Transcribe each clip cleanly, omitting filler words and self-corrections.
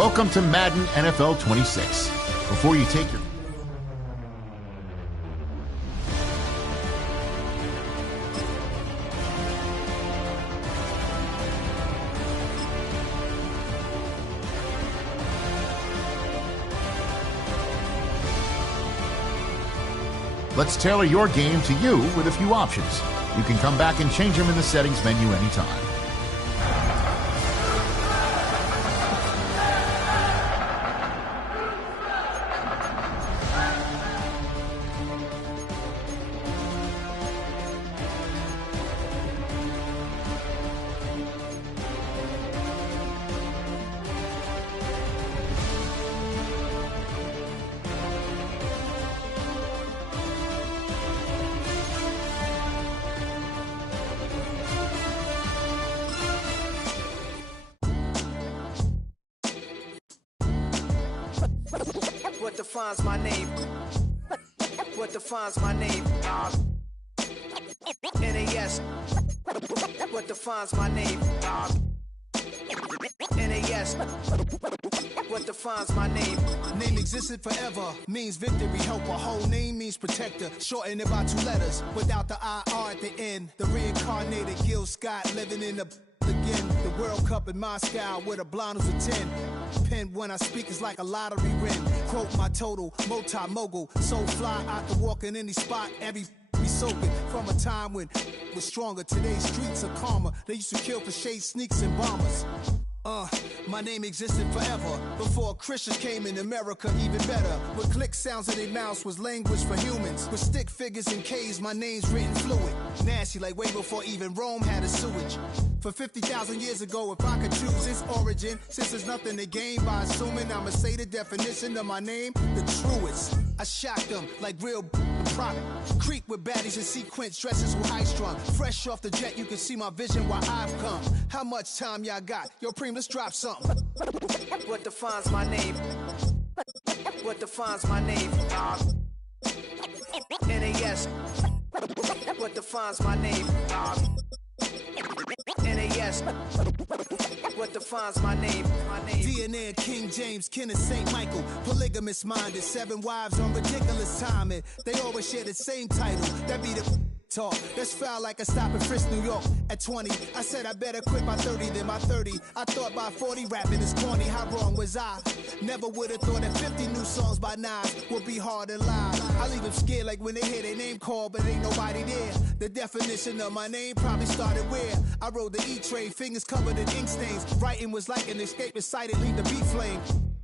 Welcome to Madden NFL 26. Before you take your... Let's tailor your game to you with a few options. You can come back and change them in the settings menu anytime. What defines my name? What defines my name? NAS. What defines my name? NAS. What defines my name? Name existed forever, means victory, helper. Whole name means protector, shortened it by 2 letters, without the IR at the end. The reincarnated Gil Scott living in the again. The World Cup in Moscow with a blind who's a 10. Pen when I speak is like a lottery win. Quote my total, multi-mogul, so fly I can walk in any spot, every be soaking from a time when was stronger. Today's streets are calmer. They used to kill for shade sneaks and bombers. My name existed forever before Christians came in America, even better. With click sounds in their mouths was language for humans. With stick figures and K's, my name's written fluid. Nasty like way before even Rome had a sewage. For 50,000 years ago, if I could choose its origin, since there's nothing to gain by assuming, I'ma say the definition of my name, the truest. I shocked them like real prop. Creep with baddies in sequence, dresses with high strung. Fresh off the jet, you can see my vision while I've come. How much time y'all got? Yo, Preem, let's drop something. What defines my name? What defines my name? NAS. What defines my name? NAS. What defines my name? DNA of King James, kin of St. Michael. Polygamous minded, 7 wives on ridiculous timing. They always share the same title. That be the talk. That's foul like a stop in Frisk, New York. At 20, I said I better quit by 30 than my 30. I thought by 40 rapping is corny. How wrong was I? Never would have thought that 50 new songs by Nas would be hard and live. I leave them scared like when they hear their name called, but ain't nobody there. The definition of my name probably started where I rode the E-Trade, fingers covered in ink stains. Writing was like an escape inside it, leave the beat flame.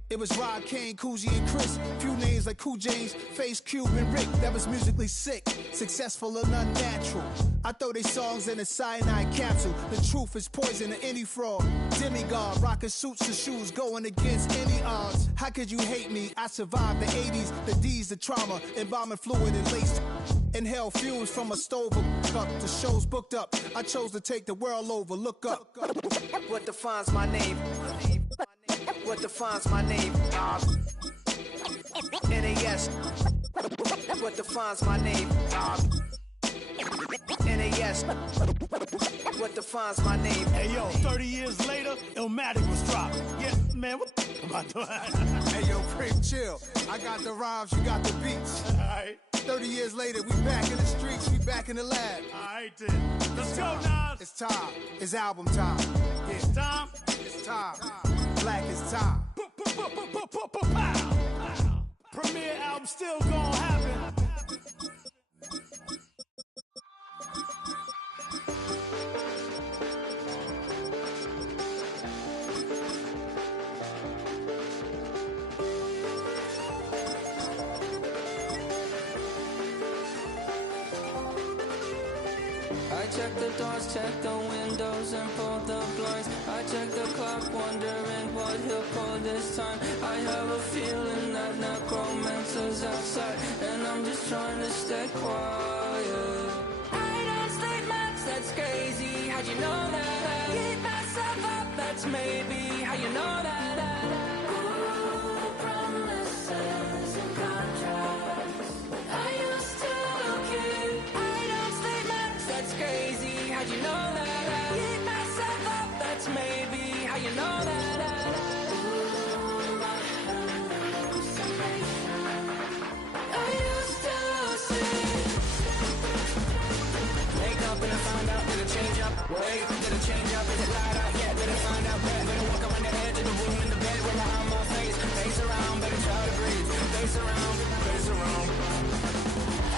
It was Rod, Kane, Coogee, and Chris. Few names like Cool James, Face, Cube, and Rick. That was musically sick, successful and unnatural. I throw they songs in a cyanide capsule. The truth is poison to any fraud. Demigod, rocking suits and shoes, going against any odds. How could you hate me? I survived the 80s, the D's, the trauma, embalming fluid and laced. Inhale fumes from a stove up. The show's booked up. I chose to take the world over. Look up. What defines my name? What defines my name? NAS. What defines my name? NAS. What defines my name? Hey yo, 30 years later, Illmatic was dropped. Yeah, man, what the am I doing? Hey yo, Preem, chill. I got the rhymes, you got the beats. Alright. 30 years later, we back in the streets, we back in the lab. Alright then. Let's go, Nas. It's time. It's album time. Yeah. It's time. It's time. Black is time. Pow. Premiere album still gonna happen. I check the doors, check the windows, and pull the blinds. I check the clock, wondering what he'll pull this time. I have a feeling that necromancer's outside, and I'm just trying to stay quiet. I don't sleep much, that's crazy. How'd you know that? Keep myself up, that's maybe how you know that. Ooh, promises and contracts. I used to keep. I don't sleep much, that's crazy. How'd you know that? Keep myself up, that's maybe how you know that. Ooh, change up? Wait, did it change up? Is it light out yet? Did it find out bet? Better walk around the edge of the room in the bed with my arm on my face. Face around, better try to breathe. Face around, face around.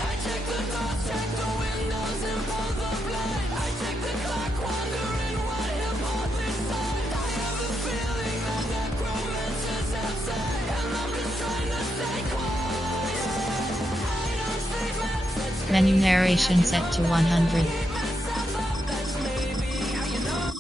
I check the doors, check the windows and pull the blind. I check the clock, wondering what hip hop inside. I have a feeling that necromancer's is outside, and I'm just trying to stay quiet. I don't sleep, that's Menu narration set to 100. myself up, that's maybe how you know.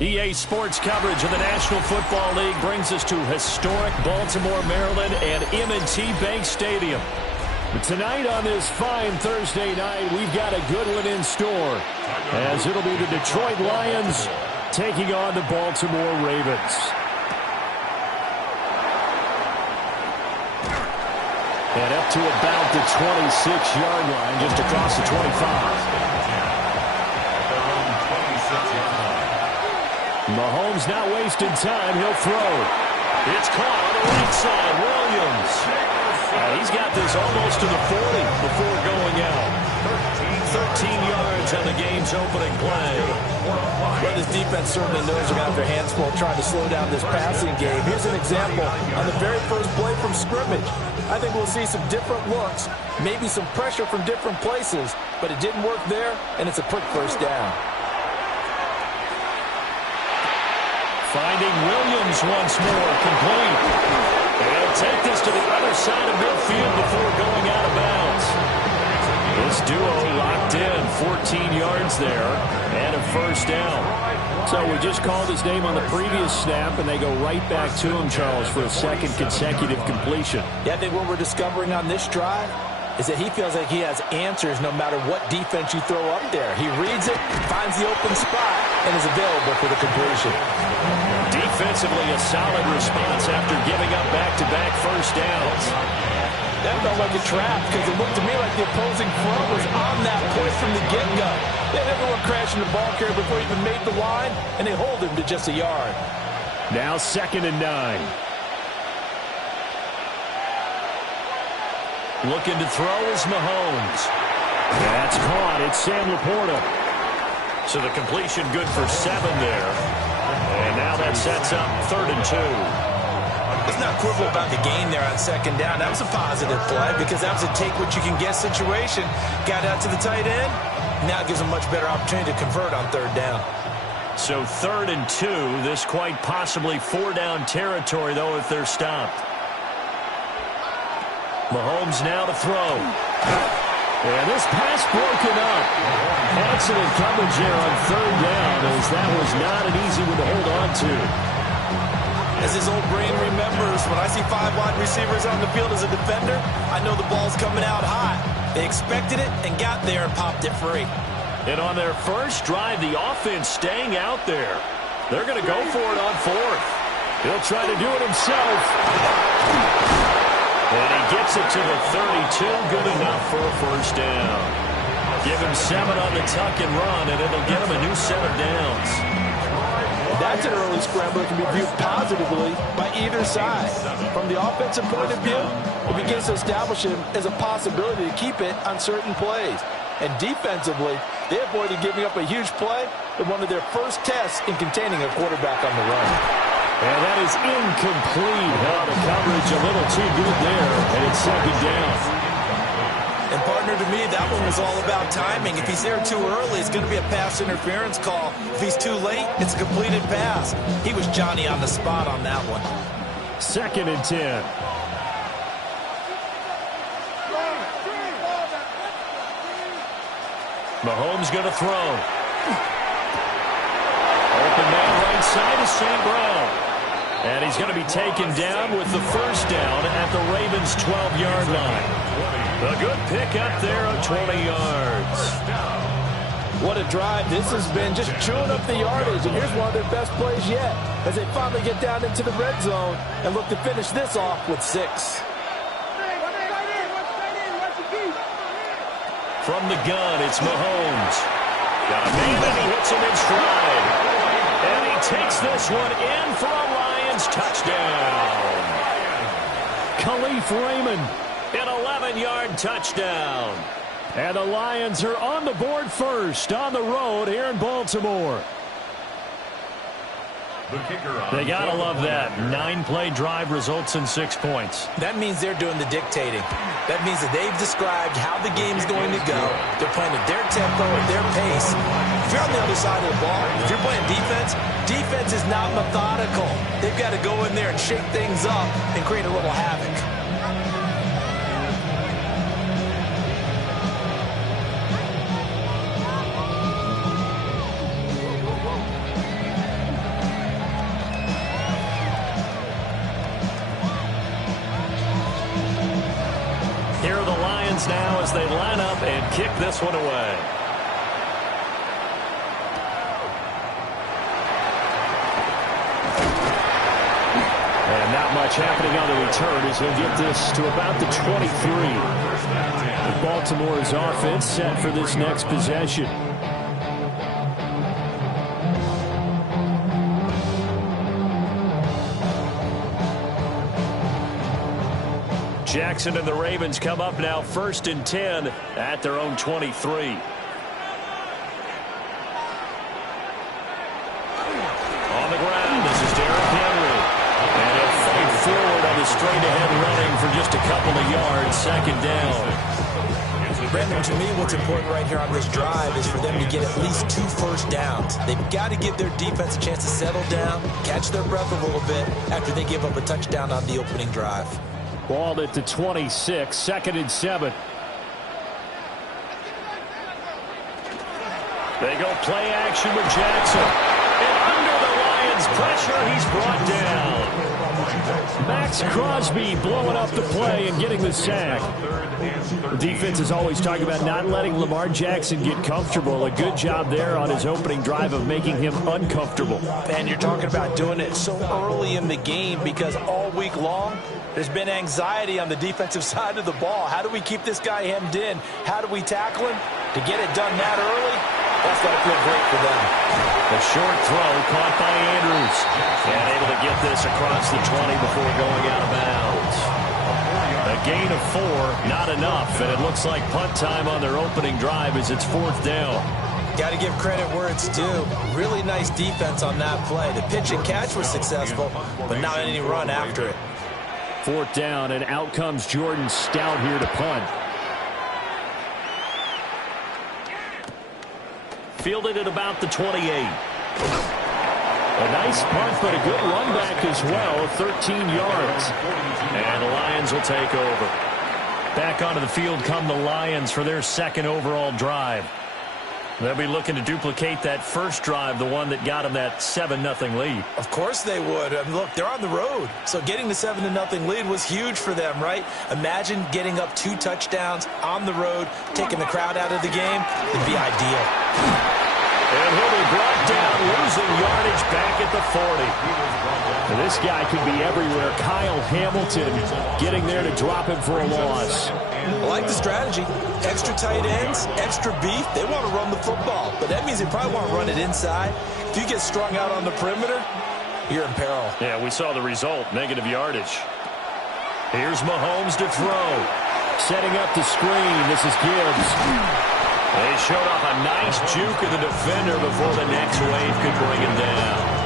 EA Sports coverage of the National Football League brings us to historic Baltimore, Maryland, and M&T Bank Stadium. But tonight on this fine Thursday night, we've got a good one in store, as it'll be the Detroit Lions taking on the Baltimore Ravens. And up to about the 26-yard line, just across the 25. Mahomes not wasting time. He'll throw. It's caught on the right side. Williams. He's got this almost to the 40 before going out. 13 yards on the game's opening play. Well, this defense certainly knows they're going to have their hands full trying to slow down this passing game. Here's an example on the very first play from scrimmage. I think we'll see some different looks, maybe some pressure from different places, but it didn't work there, and it's a quick first down. Finding Williams once more, complete. They'll take this to the other side of midfield before going out of bounds. This duo locked in, 14 yards there, and a first down. So we just called his name on the previous snap, and they go right back to him, Charles, for a second consecutive completion. Yeah, I think what we're discovering on this drive is that he feels like he has answers no matter what defense you throw up there. He reads it, finds the open spot, and is available for the completion. Defensively, a solid response after giving up back-to-back first downs. That felt like a trap because it looked to me like the opposing front was on that point from the get-go. They had everyone crashing the ball carrier before he even made the line, and they hold him to just a yard. Now 2nd and 9. Looking to throw is Mahomes. That's caught. It's Sam Laporta. So the completion good for 7 there. And now that sets up 3rd and 2. Let's not quibble about the gain there on 2nd down. That was a positive play because that was a take-what-you-can-get situation. Got out to the tight end, Now it gives them much better opportunity to convert on third down. So 3rd and 2. This quite possibly 4-down territory, though, if they're stopped. Mahomes now to throw. And this pass broken up. Excellent coverage there on 3rd down, as that was not an easy one to hold on to. As his old brain remembers, when I see 5 wide receivers on the field as a defender, I know the ball's coming out hot. They expected it and got there and popped it free. And on their first drive, the offense staying out there. They're going to go for it on 4th. He'll try to do it himself. And he gets it to the 32. Good enough for a first down. Give him 7 on the tuck and run, and it'll get him a new set of downs. That's an early scramble that can be viewed positively by either side. From the offensive point of view, it begins to establish him as a possibility to keep it on certain plays. And defensively, they avoided giving up a huge play in one of their first tests in containing a quarterback on the run. And that is incomplete. Oh, the coverage a little too good there, and it's 2nd down. And partner, to me, that one was all about timing. If he's there too early, it's going to be a pass interference call. If he's too late, it's a completed pass. He was Johnny on the spot on that one. 2nd and 10. Mahomes going to throw. Open man right side is St. Brown. And he's going to be taken down with the first down at the Ravens' 12-yard line. A good pick up there of 20 yards. What a drive this has been, just chewing up the yardage. And here's one of their best plays yet as they finally get down into the red zone and look to finish this off with 6. From the gun, it's Mahomes. Got a man and he hits him in stride. And he takes this one in for a Lions touchdown. Khalif Raymond, an 11-yard touchdown. And the Lions are on the board first on the road here in Baltimore. They gotta love that. 9-play drive results in 6 points. That means they're doing the dictating. That means that they've described how the game's going to go. They're playing at their tempo, at their pace. If you're on the other side of the ball, if you're playing defense, defense is not methodical. They've got to go in there and shake things up and create a little havoc. Here are the Lions now as they line up and kick this one away. And not much happening on the return as he'll get this to about the 23. Baltimore's offense set for this next possession. Jackson and the Ravens come up now 1st and 10 at their own 23. On the ground, this is Derrick Henry. And he'll fight forward on the straight-ahead running for just a couple of yards. 2nd down. Brandon, to me, what's important right here on this drive is for them to get at least 2 first downs. They've got to give their defense a chance to settle down, catch their breath a little bit after they give up a touchdown on the opening drive. Ball at the 26, 2nd and 7. They go play action with Jackson. And under the Lions' pressure, he's brought down. Max Crosby blowing up the play and getting the sack. The defense is always talking about not letting Lamar Jackson get comfortable. A good job there on his opening drive of making him uncomfortable. And you're talking about doing it so early in the game because all week long, there's been anxiety on the defensive side of the ball. How do we keep this guy hemmed in? How do we tackle him? To get it done that early, that's got to feel great for them. A short throw caught by Andrews. And able to get this across the 20 before going out of bounds. A gain of 4, not enough. And it looks like punt time on their opening drive as it's 4th down. Got to give credit where it's due. Really nice defense on that play. The pitch and catch was successful, but not any run after it. 4th down, and out comes Jordan Stout here to punt. Fielded at about the 28. A nice punt, but a good run back as well, 13 yards. And the Lions will take over. Back onto the field come the Lions for their second overall drive. They'll be looking to duplicate that first drive, the one that got them that 7-0 lead. Of course they would. I mean, look, they're on the road. So getting the 7-0 lead was huge for them, right? Imagine getting up 2 touchdowns on the road, taking the crowd out of the game. It'd be ideal. And he'll be brought down, losing yardage back at the 40. And this guy could be everywhere. Kyle Hamilton getting there to drop him for a loss. I like the strategy. Extra tight ends, extra beef. They want to run the football, but that means they probably want to run it inside. If you get strung out on the perimeter, you're in peril. Yeah, we saw the result, negative yardage. Here's Mahomes to throw. Setting up the screen. This is Gibbs. They showed off a nice juke of the defender before the next wave could bring him down.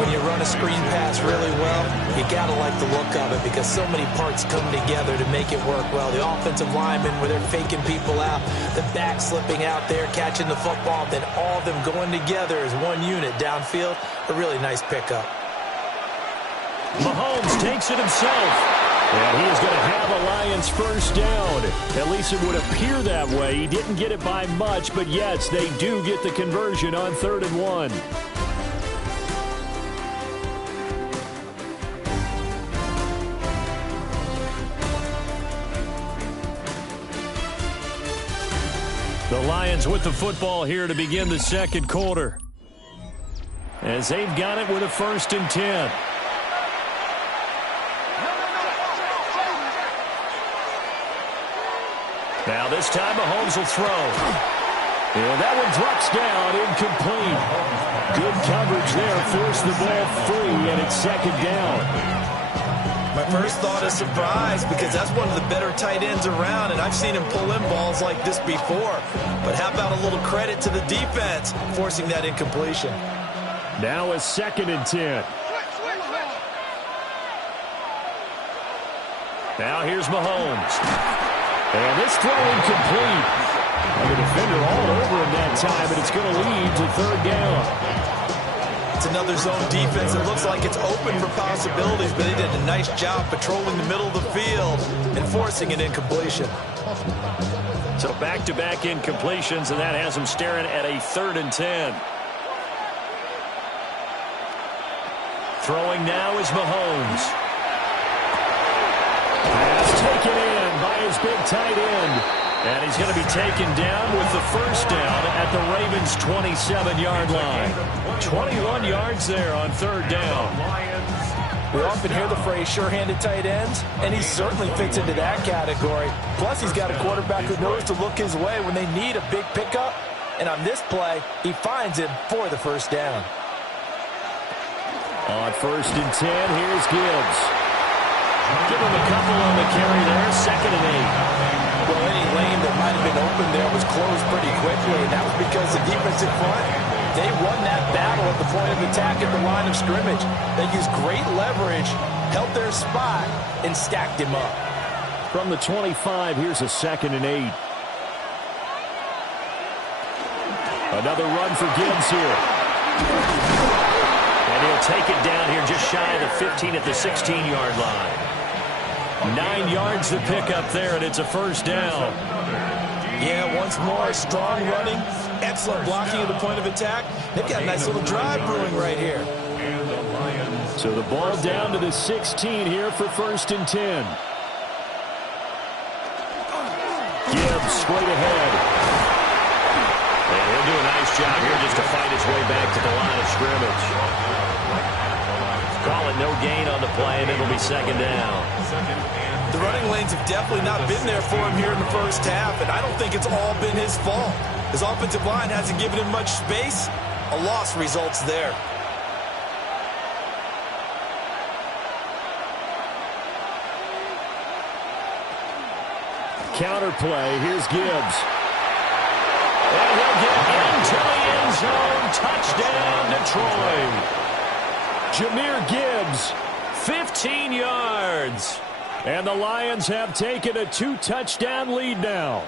When you run a screen pass really well, you got to like the look of it because so many parts come together to make it work well. The offensive linemen, where they're faking people out, the back slipping out there, catching the football, then all of them going together as one unit downfield. A really nice pickup. Mahomes takes it himself. And he is going to have a Lions first down. At least it would appear that way. He didn't get it by much, but yes, they do get the conversion on 3rd and 1. The Lions with the football here to begin the second quarter. As they've got it with a 1st and 10. Now this time Mahomes will throw. And that one drops down, incomplete. Good coverage there, forced the ball free, and it's 2nd down. My first thought is surprise because that's one of the better tight ends around, and I've seen him pull in balls like this before. But how about a little credit to the defense forcing that incompletion? Now a 2nd and 10. Now here's Mahomes. And this throw incomplete. And the defender all over him that time, but it's going to lead to 3rd down. It's another zone defense. It looks like it's open for possibilities, but they did a nice job patrolling the middle of the field and forcing an incompletion. So back-to-back incompletions, and that has them staring at a 3rd and 10. Throwing now is Mahomes. Pass taken in by his big tight end. And he's going to be taken down with the first down at the Ravens' 27-yard line. 21 yards there on 3rd down. We often hear the phrase sure-handed tight ends, and he certainly fits into that category. Plus, he's got a quarterback who knows to look his way when they need a big pickup. And on this play, he finds him for the first down. On 1st and 10, here's Gibbs. Give him a couple on the carry there, 2nd and 8. Well, any lane that might have been open there was closed pretty quickly, and that was because the defensive front, they won that battle at the point of attack at the line of scrimmage. They used great leverage, held their spot, and stacked him up. From the 25, here's a 2nd and 8. Another run for Gibbs here. And he'll take it down here just shy of the 15 at the 16-yard line. 9 yards to pick up there, and it's a first down. Yeah, once more, strong running, excellent blocking at the point of attack. They've got a nice little drive brewing right here. So the ball down to the 16 here for 1st and 10. Gibbs straight ahead. And he'll do a nice job here just to fight his way back to the line of scrimmage. Call it no gain on the play, and it'll be 2nd down. The running lanes have definitely not been there for him here in the first half, and I don't think it's all been his fault. His offensive line hasn't given him much space. A loss results there. Counter play. Here's Gibbs. And he'll get into the end zone. Touchdown, Detroit. Jahmyr Gibbs, 15 yards. And the Lions have taken a 2-touchdown lead now.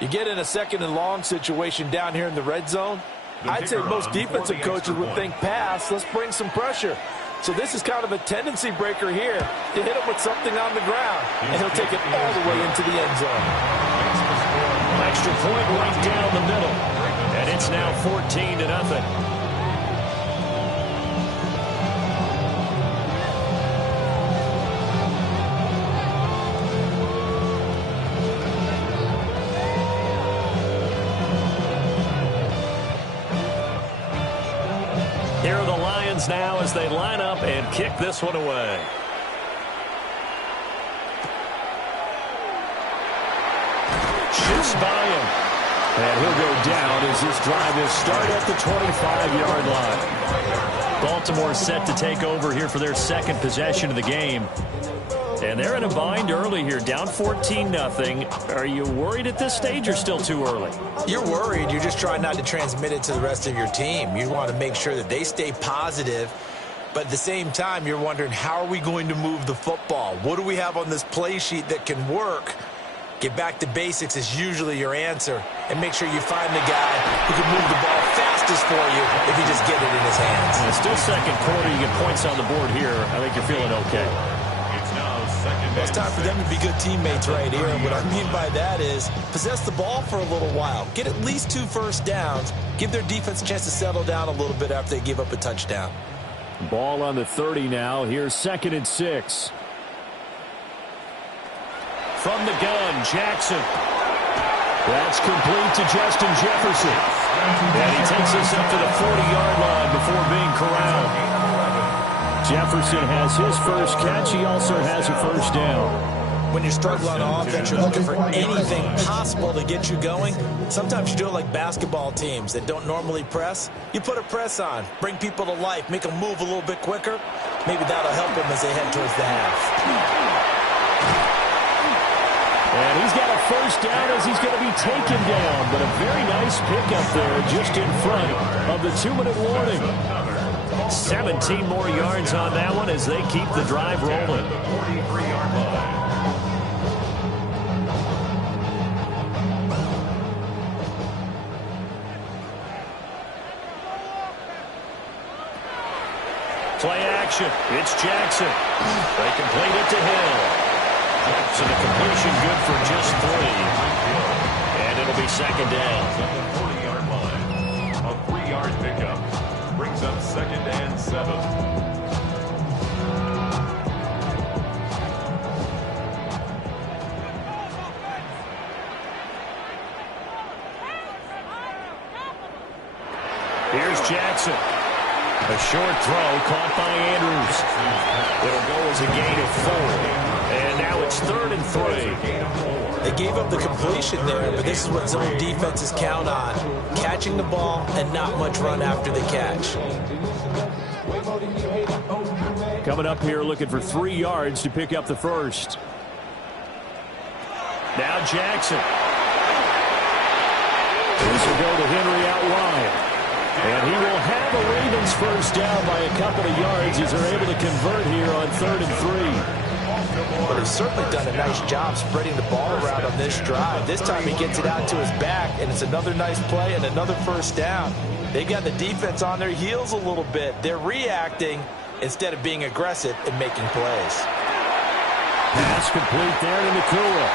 You get in a second and long situation down here in the red zone, I'd say most defensive coaches would think pass, let's bring some pressure. So this is kind of a tendency breaker here to hit him with something on the ground, and he'll take it all the way into the end zone. Extra point right down the middle, and it's now 14-0. Here are the Lions now as they line up and kick this one away. Shoots by him. And he'll go down as this drive will start at the 25-yard line. Baltimore set to take over here for their second possession of the game. And they're in a bind early here, down 14-0. Are you worried at this stage or still too early? You're worried. You're just trying not to transmit it to the rest of your team. You want to make sure that they stay positive. But at the same time, you're wondering, how are we going to move the football? What do we have on this play sheet that can work? Get back to basics is usually your answer. And make sure you find the guy who can move the ball fastest for you if you just get it in his hands. And it's still second quarter. You get points on the board here. I think you're feeling okay. Well, it's time for them to be good teammates right here. And what I mean by that is possess the ball for a little while. Get at least 2 first downs. Give their defense a chance to settle down a little bit after they give up a touchdown. Ball on the 30 now. Here's 2nd and 6. From the gun, Jackson. That's complete to Justin Jefferson. And he takes us up to the 40-yard line before being corralled. Jefferson has his first catch. He also has a first down. When you're struggling on offense, you're looking for anything possible to get you going. Sometimes you do it like basketball teams that don't normally press. You put a press on, bring people to life, make them move a little bit quicker. Maybe that'll help them as they head towards the half. And he's got a first down as he's going to be taken down. But a very nice pickup there just in front of the 2-minute warning. 17 more yards on that one as they keep the drive rolling. 43-yard line. Play action. It's Jackson. They complete it to Hill. So the completion good for just 3. And it'll be second down. At the 40-yard line. A 3-yard pickup. Brings up 2nd and 7. Here's Jackson. A short throw caught by Andrews. It'll go as a gain of 4. And now it's 3rd and 3. They gave up the completion there, but this is what zone defenses count on. Catching the ball and not much run after the catch. Coming up here looking for 3 yards to pick up the first. Now Jackson. This will go to Henry out wide. And he will have a Ravens first down by a couple of yards as they're able to convert here on 3rd and 3. But he's certainly done a nice job spreading the ball around on this drive. This time he gets it out to his back, and it's another nice play and another first down. They've got the defense on their heels a little bit. They're reacting instead of being aggressive and making plays. Pass complete there to Nakua.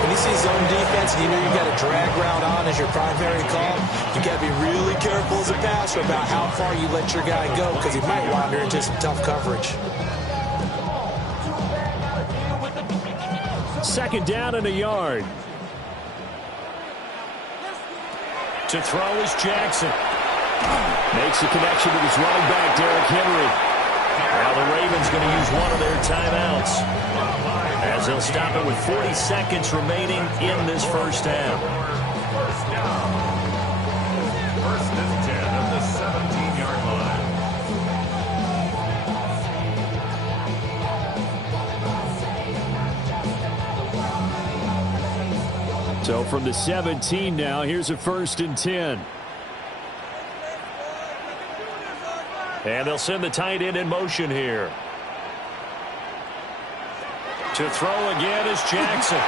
When you see zone defense and you know you've got a drag route on as your primary call, you've got to be really careful as a passer about how far you let your guy go because he might wander into some tough coverage. 2nd down and a yard. To throw is Jackson. Makes the connection with his running back, Derrick Henry. Now the Ravens going to use one of their timeouts as they'll stop it with 40 seconds remaining in this first half. First down. 1st and 10 at the 17-yard line. So from the 17 now, here's a 1st and 10. And they'll send the tight end in motion here. To throw again is Jackson.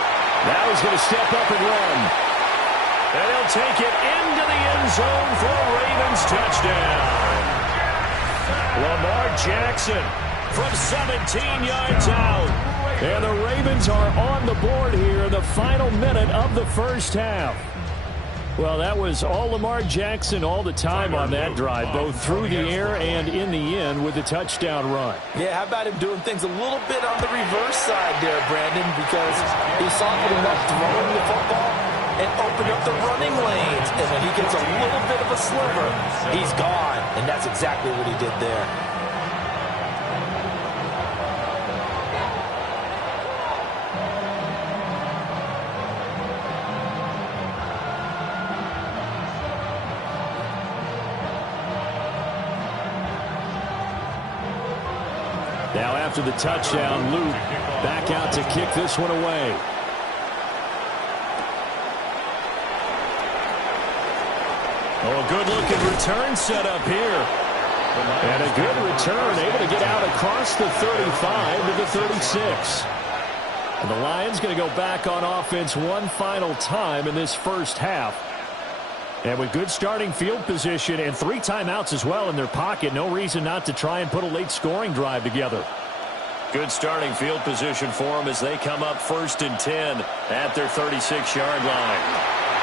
Now he's going to step up and run. And he'll take it into the end zone for a Ravens touchdown. Lamar Jackson from 17 yards out. And the Ravens are on the board here in the final minute of the first half. Well, that was all Lamar Jackson all the time on that drive, both through the air and in the end with a touchdown run. Yeah, how about him doing things a little bit on the reverse side there, Brandon, because he softened him up throwing the football and opened up the running lanes. And when he gets a little bit of a sliver, he's gone. And that's exactly what he did there. Now after the touchdown, Luke back out to kick this one away. Oh, a good-looking return set up here. And a good return, able to get out across the 35 to the 36. And the Lions going to go back on offense one final time in this first half. And with good starting field position and 3 timeouts as well in their pocket, no reason not to try and put a late scoring drive together. Good starting field position for them as they come up 1st and 10 at their 36-yard line.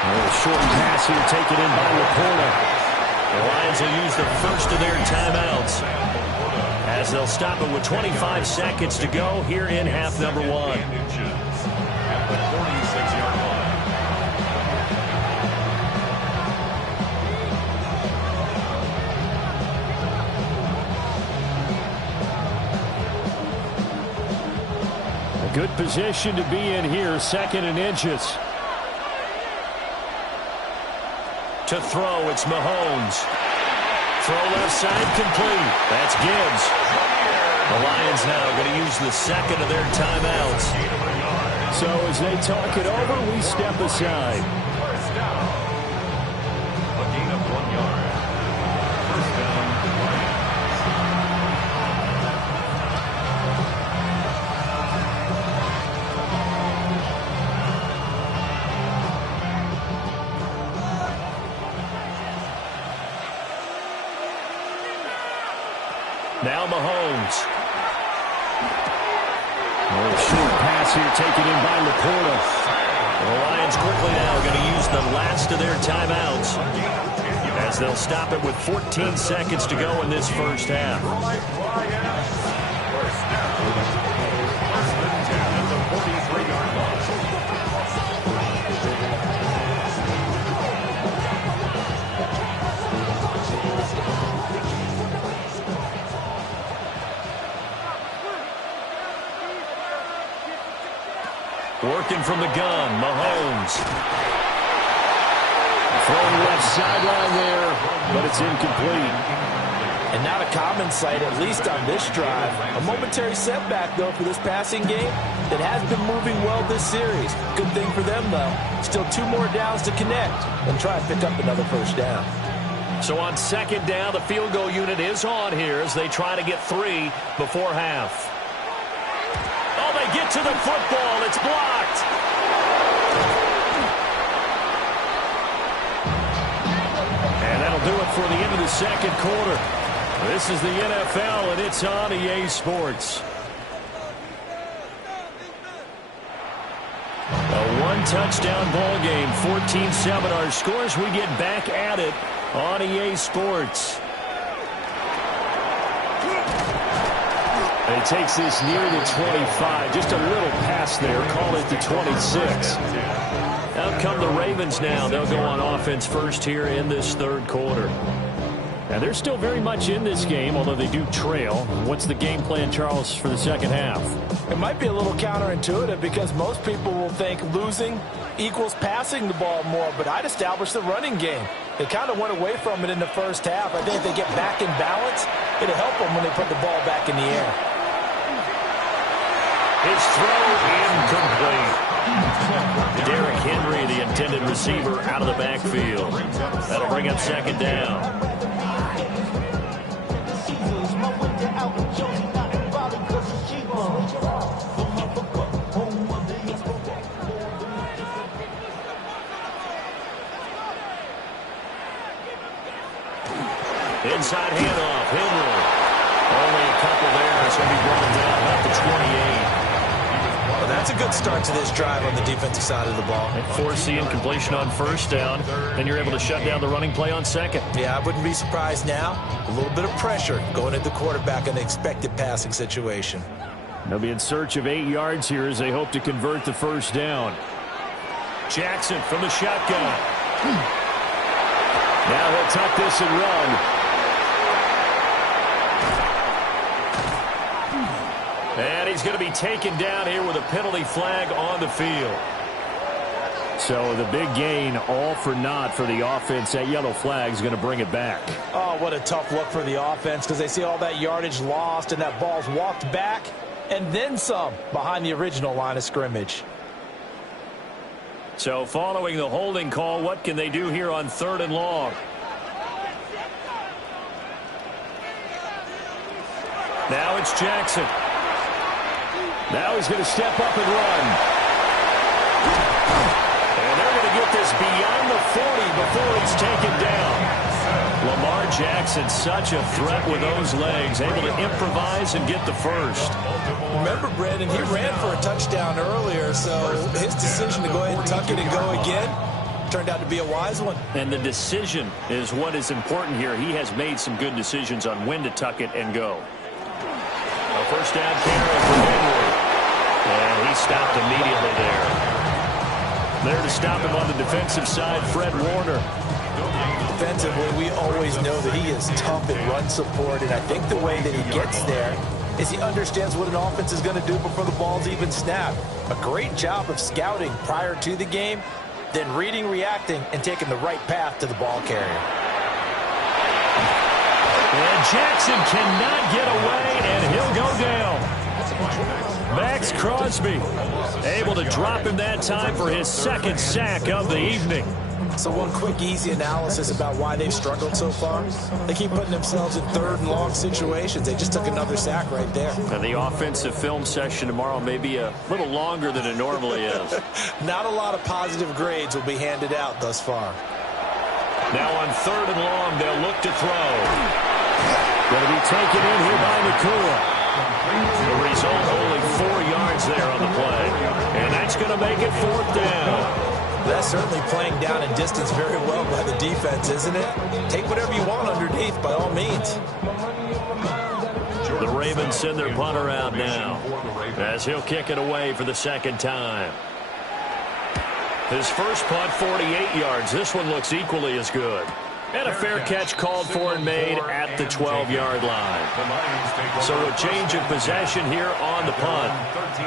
A short pass here taken in by Laporta. The Lions will use the first of their timeouts as they'll stop it with 25 seconds to go here in half number 1. At the 46-yard line. Good position to be in here, 2nd and inches. To throw, it's Mahomes. Throw left side complete. That's Gibbs. The Lions now going to use the 2nd of their timeouts. So as they talk it over, we step aside. First down. A gain of 1 yard. First down, Lions. Now Mahomes. Short pass here taken in by Laporta. The Lions quickly now going to use the last of their timeouts as they'll stop it with 14 seconds to go in this first half. First down. 1st and 10 at the 43-yard line. Working from the gun, Mahomes. Throwing left sideline there, but it's incomplete. And not a common sight, at least on this drive. A momentary setback, though, for this passing game that has been moving well this series. Good thing for them, though. Still 2 more downs to connect and try and pick up another first down. So on 2nd down, the field goal unit is on here as they try to get 3 before half. Oh, they get to the football. It's blocked. And that'll do it for the end of the 2nd quarter. This is the NFL, and it's on EA Sports. A 1-touchdown ball game, 14-7 our scores. We get back at it on EA Sports. And he takes this near the 25. Just a little pass there. Call it the 26. Out come the Ravens now. They'll go on offense first here in this 3rd quarter. And they're still very much in this game, although they do trail. What's the game plan, Charles, for the 2nd half? It might be a little counterintuitive because most people will think losing equals passing the ball more, but I'd establish the running game. They kind of went away from it in the first half. I think if they get back in balance, it'll help them when they put the ball back in the air. His throw incomplete. Derrick Henry, the intended receiver, out of the backfield. That'll bring up 2nd down. good start to this drive on the defensive side of the ball. And force the incompletion on first down, then you're able to shut down the running play on second. Yeah, I wouldn't be surprised now. A little bit of pressure going at the quarterback in the expected passing situation. They'll be in search of 8 yards here as they hope to convert the first down. Jackson from the shotgun. Now he'll tuck this and run. And he's going to be taken down here with a penalty flag on the field. So the big gain, all for naught for the offense. That yellow flag is going to bring it back. Oh, what a tough look for the offense because they see all that yardage lost and that ball's walked back and then some behind the original line of scrimmage. So following the holding call, what can they do here on 3rd and long? Now it's Jackson. Now he's going to step up and run. And they're going to get this beyond the 40 before he's taken down. Lamar Jackson, such a threat with those legs, able to improvise and get the first. Remember, Brandon, he ran for a touchdown earlier, so his decision to go ahead and tuck it and go again turned out to be a wise one. And the decision is what is important here. He has made some good decisions on when to tuck it and go. A first down carry for Henry. And he stopped immediately there. There to stop him on the defensive side, Fred Warner. Defensively, we always know that he is tough in run support, and I think the way that he gets there is he understands what an offense is going to do before the ball's even snapped. A great job of scouting prior to the game, then reading, reacting, and taking the right path to the ball carrier. And Jackson cannot get away, and he'll go down. Max Crosby able to drop him that time for his 2nd sack of the evening. So one quick, easy analysis about why they've struggled so far. They keep putting themselves in 3rd and long situations. They just took another sack right there. And the offensive film session tomorrow may be a little longer than it normally is. Not a lot of positive grades will be handed out thus far. Now on 3rd and long, they'll look to throw. Going to be taken in here by Nakua. The result, only 4 yards there on the play. And that's going to make it 4th down. That's certainly playing down and distance very well by the defense, isn't it? Take whatever you want underneath by all means. The Ravens send their punter out now as he'll kick it away for the 2nd time. His first punt, 48 yards. This one looks equally as good. And a fair catch called for and made at the 12-yard line. So a change of possession here on the punt.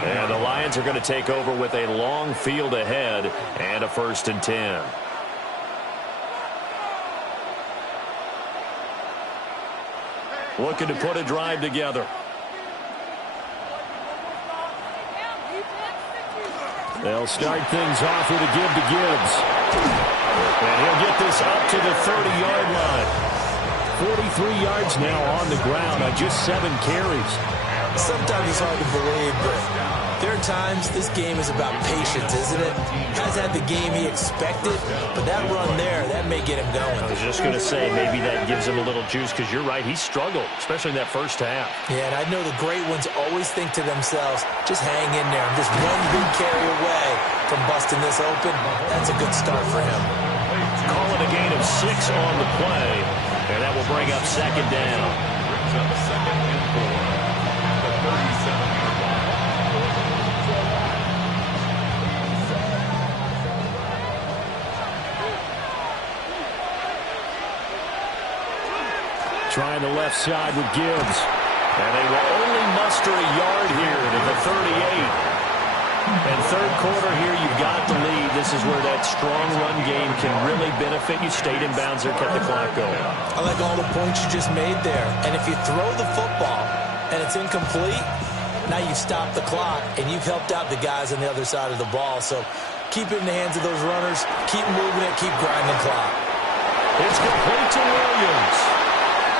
And the Lions are going to take over with a long field ahead and a 1st and 10. Looking to put a drive together. They'll start things off with a give to Gibbs. And he'll get this up to the 30-yard line. 43 yards now on the ground on just 7 carries. Sometimes it's hard to believe, but there are times this game is about patience, isn't it? Has had the game he expected, but that run there, that may get him going. I was just going to say, maybe that gives him a little juice, because you're right, he struggled, especially in that first half. Yeah, and I know the great ones always think to themselves, just hang in there. Just one big carry away from busting this open. That's a good start for him. Calling a gain of 6 on the play, and that will bring up 2nd down. Trying the left side with Gibbs. And they will only muster a yard here to the 38. And 3rd quarter here, you've got the lead. This is where that strong run game can really benefit you. Stayed in bounds there, kept the clock going. I like all the points you just made there. And if you throw the football and it's incomplete, now you've stopped the clock and you've helped out the guys on the other side of the ball. So keep it in the hands of those runners. Keep moving it. Keep grinding clock. It's complete to Williams.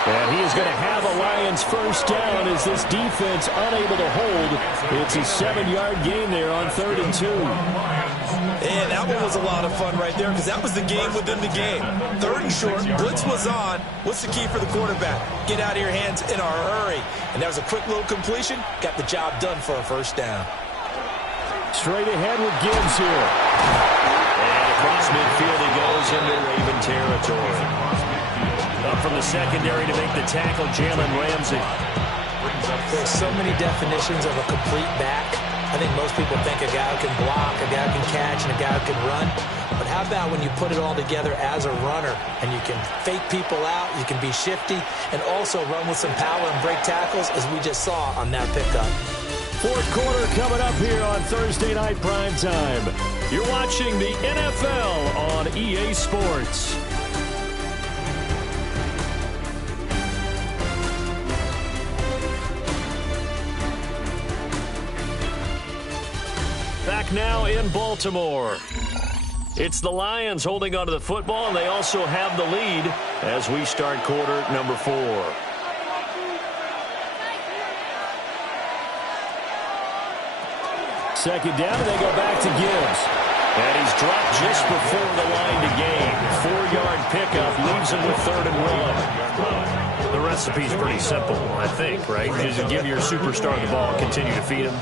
And he is going to have a Lions first down as this defense unable to hold. It's a 7-yard gain there on 3rd and 2. And that one was a lot of fun right there because that was the game within the game. 3rd and short, blitz was on. What's the key for the quarterback? Get out of your hands in a hurry. And that was a quick little completion. Got the job done for a first down. Straight ahead with Gibbs here. And across midfield he goes into Raven territory. Up from the secondary to make the tackle, Jalen Ramsey. There's so many definitions of a complete back. I think most people think a guy who can block, a guy who can catch, and a guy who can run. But how about when you put it all together as a runner and you can fake people out, you can be shifty, and also run with some power and break tackles, as we just saw on that pickup. Fourth quarter coming up here on Thursday Night Primetime. You're watching the NFL on EA Sports. Back now in Baltimore. It's the Lions holding onto the football, and they also have the lead as we start quarter number 4. Second down, and they go back to Gibbs. And he's dropped just before the line to gain. 4-yard pickup leaves him with 3rd and 1. The recipe's pretty simple, I think, right? Just give your superstar the ball and continue to feed him.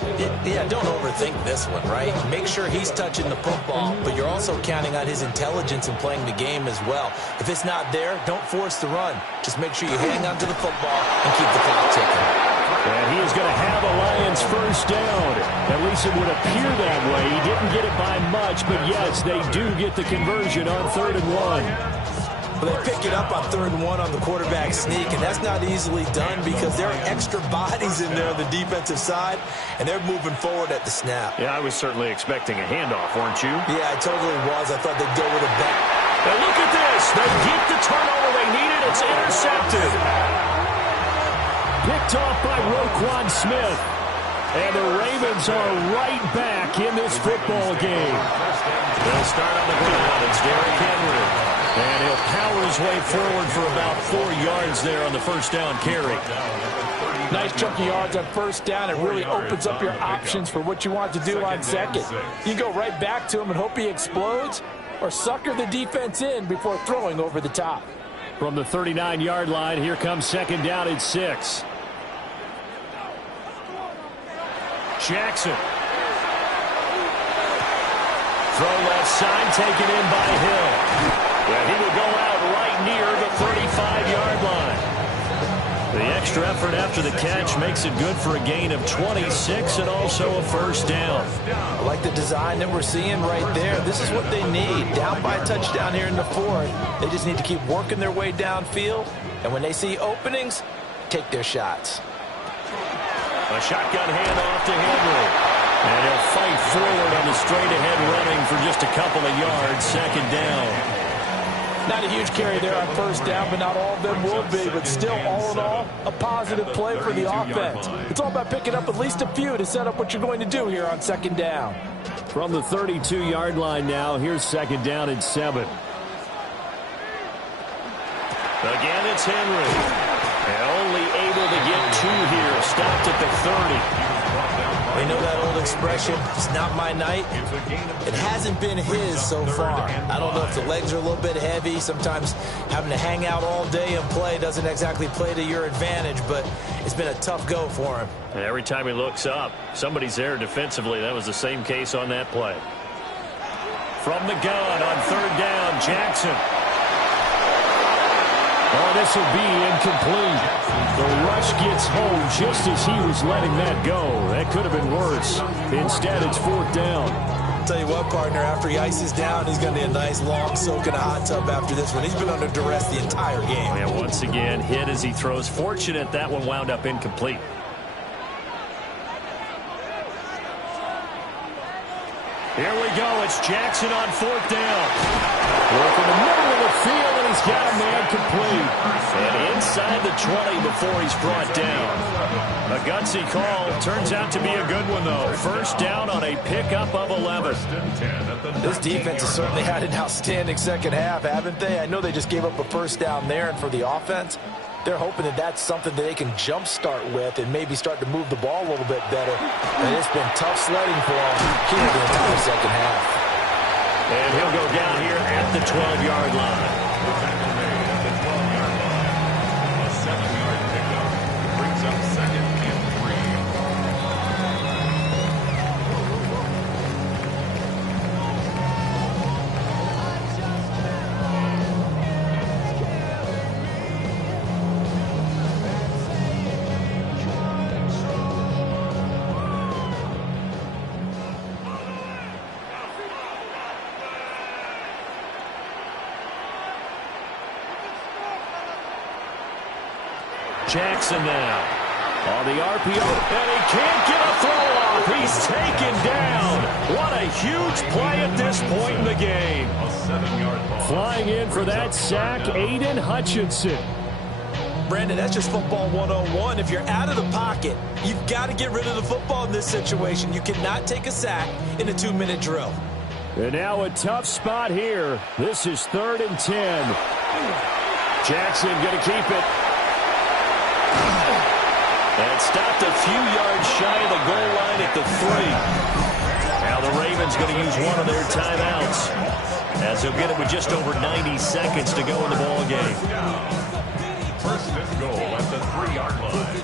Yeah, don't overthink this one, right? Make sure he's touching the football, but you're also counting on his intelligence in playing the game as well. If it's not there, don't force the run. Just make sure you hang on to the football and keep the clock ticking. And he is going to have a Lions first down. At least it would appear that way. He didn't get it by much, but yes, they do get the conversion on 3rd and 1. Well, they pick it up on 3rd and 1 on the quarterback sneak, and that's not easily done because there are extra bodies in there on the defensive side, and they're moving forward at the snap. Yeah, I was certainly expecting a handoff, weren't you? Yeah, I totally was. I thought they'd go with a back. Now look at this. They get the turnover they needed. It's intercepted. Picked off by Roquan Smith. And the Ravens are right back in this football game. They'll start on the ground. It's Derrick Henry. And he'll power his way forward for about 4 yards there on the first down carry. Nice chunky yards on first down. It really opens up your options for what you want to do on second. You go right back to him and hope he explodes, or sucker the defense in before throwing over the top. From the 39-yard line, here comes second down at 6. Jackson. Throw left side, taken in by Hill. And he will go out right near the 35-yard line. The extra effort after the catch makes it good for a gain of 26 and also a first down. I like the design that we're seeing right there. This is what they need. Down by a touchdown here in the 4th. They just need to keep working their way downfield. And when they see openings, take their shots. A shotgun handoff to Henry. And he'll fight forward on the straight-ahead running for just a couple of yards. Second down. Not a huge carry there on first down, but not all of them will be. But still, all in all, a positive play for the offense. It's all about picking up at least a few to set up what you're going to do here on second down. From the 32-yard line now, here's second down and 7. Again, it's Henry. And only able to get 2 here. Stopped at the 30. You know that old expression, it's not my night? It hasn't been his so far. I don't know if the legs are a little bit heavy. Sometimes having to hang out all day and play doesn't exactly play to your advantage, but it's been a tough go for him. And every time he looks up, somebody's there defensively. That was the same case on that play. From the gun on 3rd down, Jackson. Oh, this will be incomplete. The rush gets home just as he was letting that go. That could have been worse. Instead, it's 4th down. I'll tell you what, partner, after he ices down, he's going to need a nice long soak in a hot tub after this one. He's been under duress the entire game. Yeah, once again, hit as he throws. Fortunate that one wound up incomplete. Here we go. It's Jackson on 4th down. Work in the middle of the field, and he's got a man complete. And inside the 20 before he's brought down. A gutsy call. Turns out to be a good one, though. First down on a pickup of 11. This defense has certainly had an outstanding second half, haven't they? I know they just gave up a first down there, and for the offense, they're hoping that that's something that they can jumpstart with and maybe start to move the ball a little bit better. And it's been tough sledding for them here the entire second half. And he'll go down here at the 12-yard line. A 7-yard pickup brings up 2nd and 3. Jackson now on the RPO, and he can't get a throw off. He's taken down. What a huge play at this point in the game. A 7-yard ball. Flying in for that sack, Aiden Hutchinson. Brandon, that's just football 101. If you're out of the pocket, you've got to get rid of the football in this situation. You cannot take a sack in a 2-minute drill. And now a tough spot here. This is 3rd and 10. Jackson going to keep it. And stopped a few yards shy of the goal line at the 3. Now the Ravens going to use one of their timeouts, as they'll get it with just over 90 seconds to go in the ball game. 1st and goal at the 3-yard line.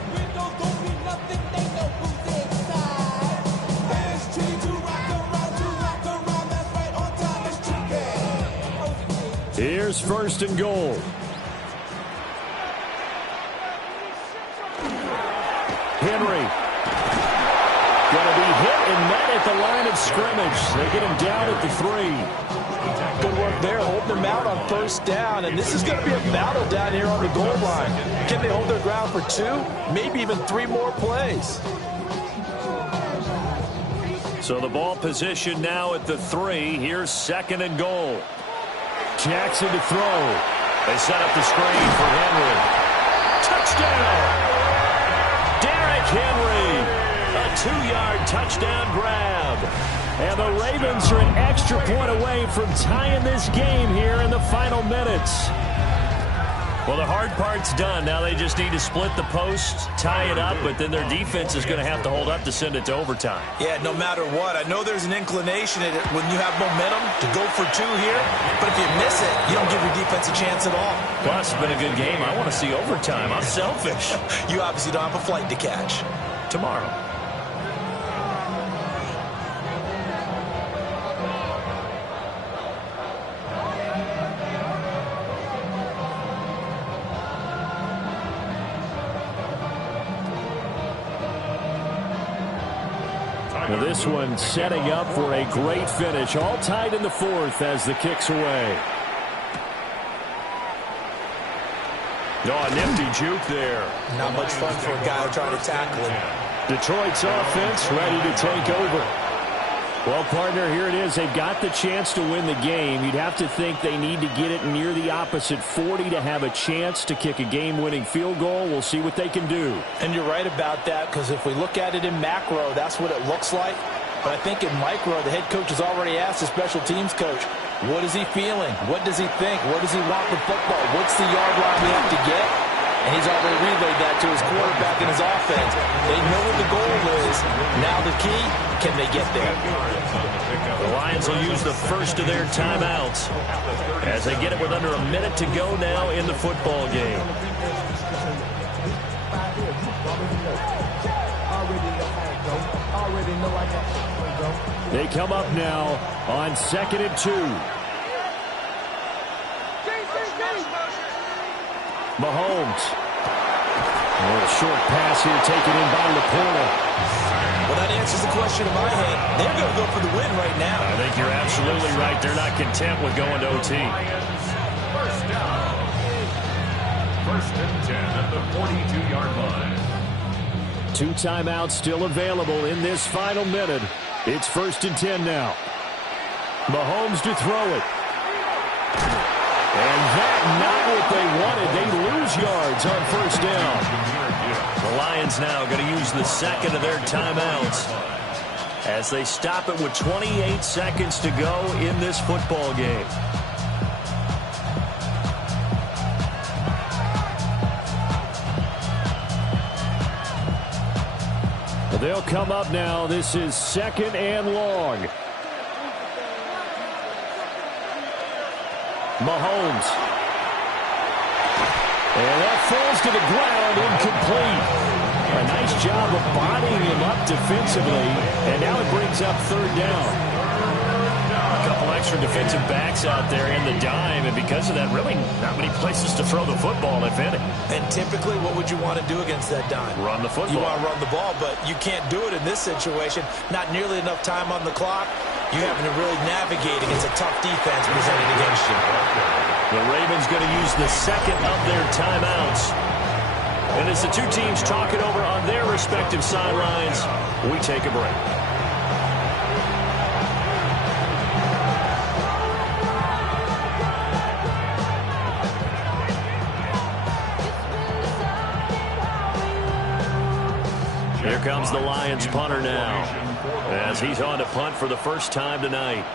Here's 1st and goal. Henry going to be hit and met at the line of scrimmage. They get him down at the 3. Good work there, holding them out on 1st down. And this is going to be a battle down here on the goal line. Can they hold their ground for 2, maybe even 3 more plays? So the ball position now at the 3. Here's 2nd and goal. Jackson to throw. They set up the screen for Henry. Touchdown! Derrick Henry, a 2-yard touchdown grab. And the Ravens are an extra point away from tying this game here in the final minutes. Well, the hard part's done. Now they just need to split the post, tie it up, but then their defense is going to have to hold up to send it to overtime. Yeah, no matter what. I know there's an inclination when you have momentum to go for 2 here, but if you miss it, you don't give your defense a chance at all. Plus, it's been a good game. I want to see overtime. I'm selfish. You obviously don't have a flight to catch. Tomorrow. Well, this one setting up for a great finish. All tied in the 4th as the kick's away. Oh, a nifty juke there. Not much fun for a guy trying to tackle him. Detroit's offense ready to take over. Well, partner, here it is. They've got the chance to win the game. You'd have to think they need to get it near the opposite 40 to have a chance to kick a game-winning field goal. We'll see what they can do. And you're right about that, because if we look at it in macro, that's what it looks like. But I think in micro, the head coach has already asked the special teams coach, what is he feeling? What does he think? What does he want for football? What's the yard line we have to get? And he's already relayed that to his quarterback and his offense. They know what the goal is. Now the key, can they get there? The Lions will use the first of their timeouts as they get it with under a minute to go now in the football game. They come up now on 2nd and 2. Mahomes. A little short pass here taken in by Laporta. Well, that answers the question in my head. They're going to go for the win right now. I think you're absolutely right. They're not content with going to OT. 1st down. 1st and 10 at the 42-yard line. 2 timeouts still available in this final minute. It's 1st and 10 now. Mahomes to throw it. And that not what they wanted. They lose yards on 1st down. The Lions now going to use the 2nd of their timeouts as they stop it with 28 seconds to go in this football game. They'll come up now. This is 2nd and long. Mahomes. And that falls to the ground, incomplete. A nice job of bodying him up defensively. And now it brings up 3rd down. A couple extra defensive backs out there in the dime, and because of that, really not many places to throw the football, if any. And typically, what would you want to do against that dime? Run the football. You want to run the ball, but you can't do it in this situation. Not nearly enough time on the clock. You having to really navigate against a tough defense presented against you. The Ravens going to use the 2nd of their timeouts And as the two teams talk it over on their respective sidelines, we take a break. Here comes the Lions punter now, as he's on to punt for the first time tonight.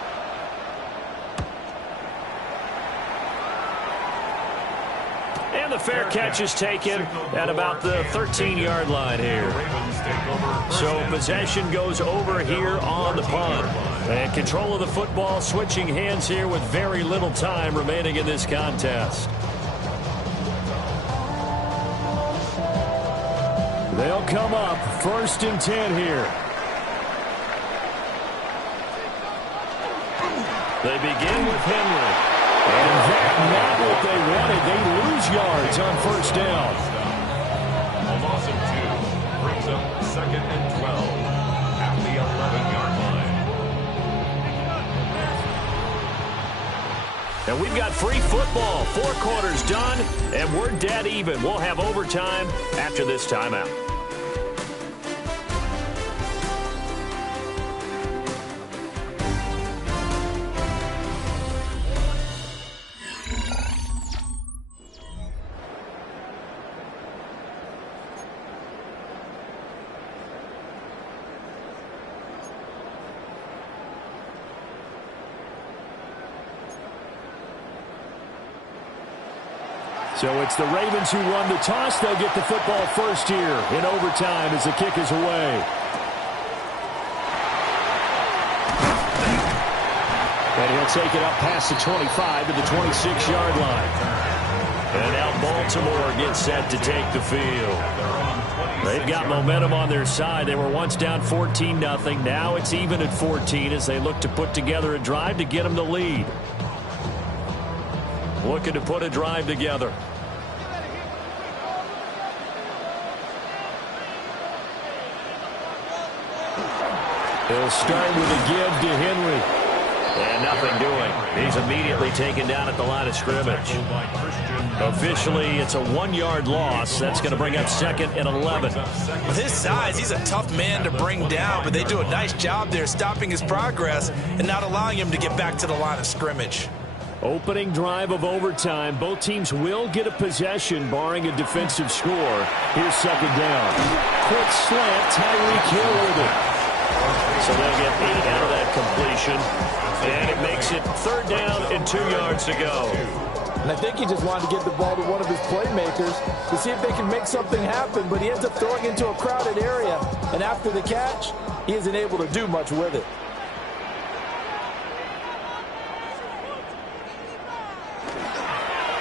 And the fair catch is taken at about the 13-yard line here. So possession goes over here on the punt. And control of the football switching hands here with very little time remaining in this contest. They'll come up 1st and 10 here. They begin with Henry. And that's not what they wanted. They lose yards on 1st down. A loss of 2 brings up 2nd and 12 at the 11-yard line. And we've got free football. 4 quarters done, and we're dead even. We'll have overtime after this timeout. So it's the Ravens who won the toss. They'll get the football first here in overtime as the kick is away. And he'll take it up past the 25 to the 26-yard line. And now Baltimore gets set to take the field. They've got momentum on their side. They were once down 14-0. Now it's even at 14 as they look to put together a drive to get them the lead. Looking to put a drive together. He'll start with a give to Henry. And nothing doing. He's immediately taken down at the line of scrimmage. Officially, it's a 1-yard loss. That's going to bring up 2nd and 11. With his size, he's a tough man to bring down, but they do a nice job there stopping his progress and not allowing him to get back to the line of scrimmage. Opening drive of overtime. Both teams will get a possession, barring a defensive score. Here's 2nd down. Quick slant, Tyreek Hill with it. So they'll get 8 out of that completion. And it makes it 3rd down and 2 yards to go. And I think he just wanted to get the ball to one of his playmakers to see if they can make something happen, but he ends up throwing into a crowded area. And after the catch, he isn't able to do much with it.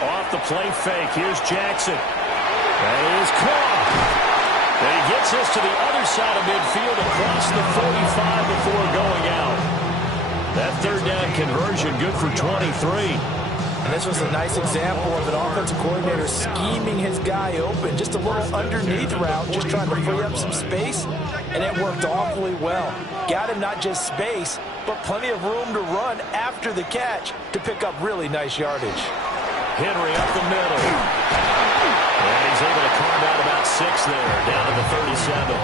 Off the play fake. Here's Jackson. That is caught. And he gets this to the other side of midfield across the 45 before going out. That 3rd down conversion good for 23. And this was a nice example of an offensive coordinator scheming his guy open. Just a little underneath route, just trying to free up some space. And it worked awfully well. Got him not just space, but plenty of room to run after the catch to pick up really nice yardage. Henry up the middle. And he's able to carve out about 6 there, down to the 37.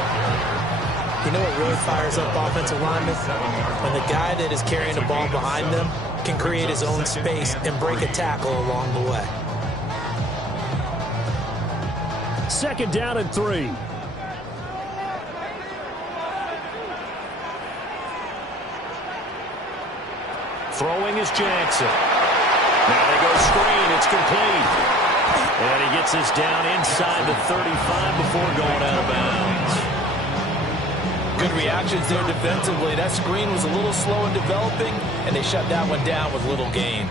You know what really fires up offensive linemen? When the guy that is carrying the ball behind them can create his own space and break a tackle along the way. 2nd down and 3. Throwing is Jackson. Now they go screen. It's complete. And he gets this down inside the 35 before going out of bounds. Good reactions there defensively. That screen was a little slow in developing, and they shut that one down with little gain.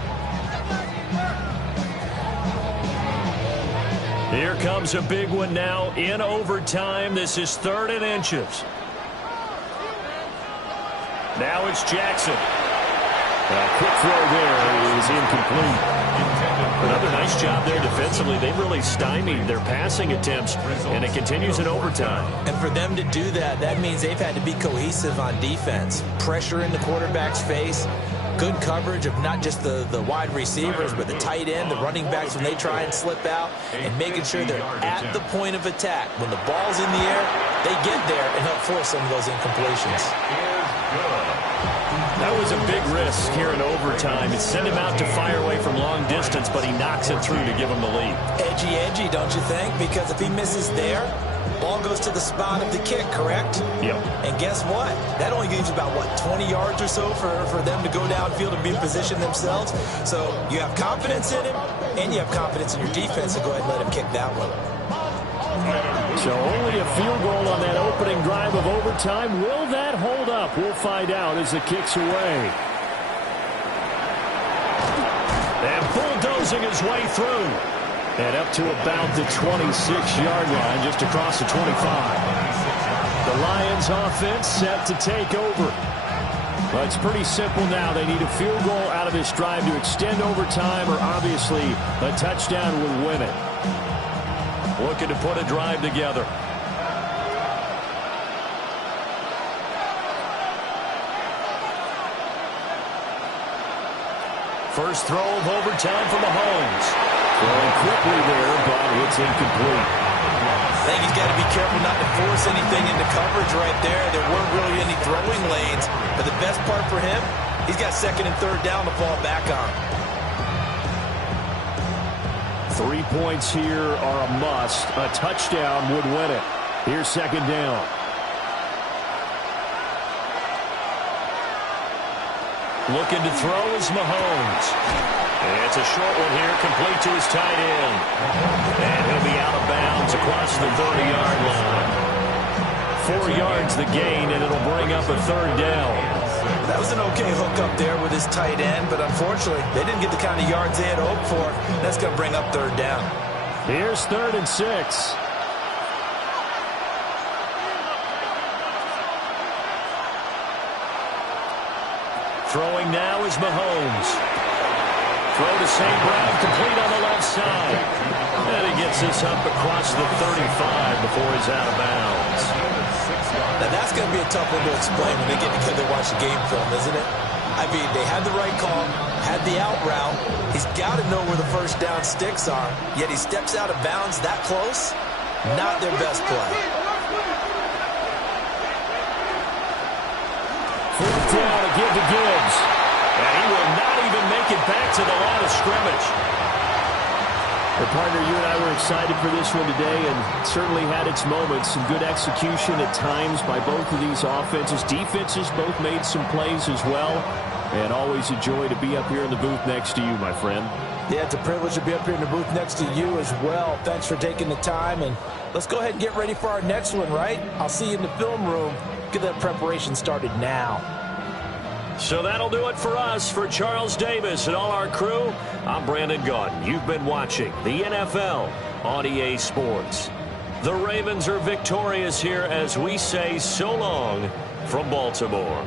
Here comes a big one now in overtime. This is 3rd and inches. Now it's Jackson. A quick throw there is incomplete. Another nice job there defensively. They really stymied their passing attempts, and it continues in overtime. And for them to do that, that means they've had to be cohesive on defense. Pressure in the quarterback's face, good coverage of not just the wide receivers, but the tight end, the running backs when they try and slip out, and making sure they're at the point of attack. When the ball's in the air, they get there and help force some of those incompletions. That was a big risk here in overtime. It sent him out to fire away from long distance, but he knocks it through to give him the lead. Edgy, don't you think? Because if he misses there, ball goes to the spot of the kick, correct? Yep. And guess what? That only gives about, 20 yards or so for them to go downfield and be in position themselves. So you have confidence in him, and you have confidence in your defense to go ahead and let him kick that one. So only a field goal on that opening drive of overtime. Will that hold up? We'll find out as the kick's away. And bulldozing his way through. And up to about the 26-yard line, just across the 25. The Lions offense set to take over. Well, it's pretty simple now. They need a field goal out of this drive to extend overtime, or obviously a touchdown would win it. Looking to put a drive together. First throw of overtime for Mahomes. Throwing quickly there, but it's incomplete. I think he's got to be careful not to force anything into coverage right there. There weren't really any throwing lanes, but the best part for him, he's got second and third down to fall back on. 3 points here are a must. A touchdown would win it. Here's second down. Looking to throw is Mahomes. It's a short one here, complete to his tight end. And he'll be out of bounds across the 30-yard line. 4 yards the gain, and it'll bring up a third down. That was an okay hook up there with his tight end, but unfortunately, they didn't get the kind of yards they had hoped for. That's going to bring up third down. Here's 3rd and 6. Throwing now is Mahomes. Throw to St. Brown, complete on the left side. And he gets this up across the 35 before he's out of bounds. Now that's going to be a tough one to explain when they get together and watch the game film, isn't it? I mean, they had the right call, had the out route. He's got to know where the first down sticks are, yet he steps out of bounds that close. Not their best play. 4th down to give to Gibbs. And he will not even make it back to the line of scrimmage. Well, partner, you and I were excited for this one today, and certainly had its moments. Some good execution at times by both of these offenses. Defenses both made some plays as well. And always a joy to be up here in the booth next to you, my friend. Yeah, it's a privilege to be up here in the booth next to you as well. Thanks for taking the time, and let's go ahead and get ready for our next one, right? I'll see you in the film room. Get that preparation started now. So that'll do it for us. For Charles Davis and all our crew, I'm Brandon Gaudin. You've been watching the NFL on EA Sports. The Ravens are victorious here as we say so long from Baltimore.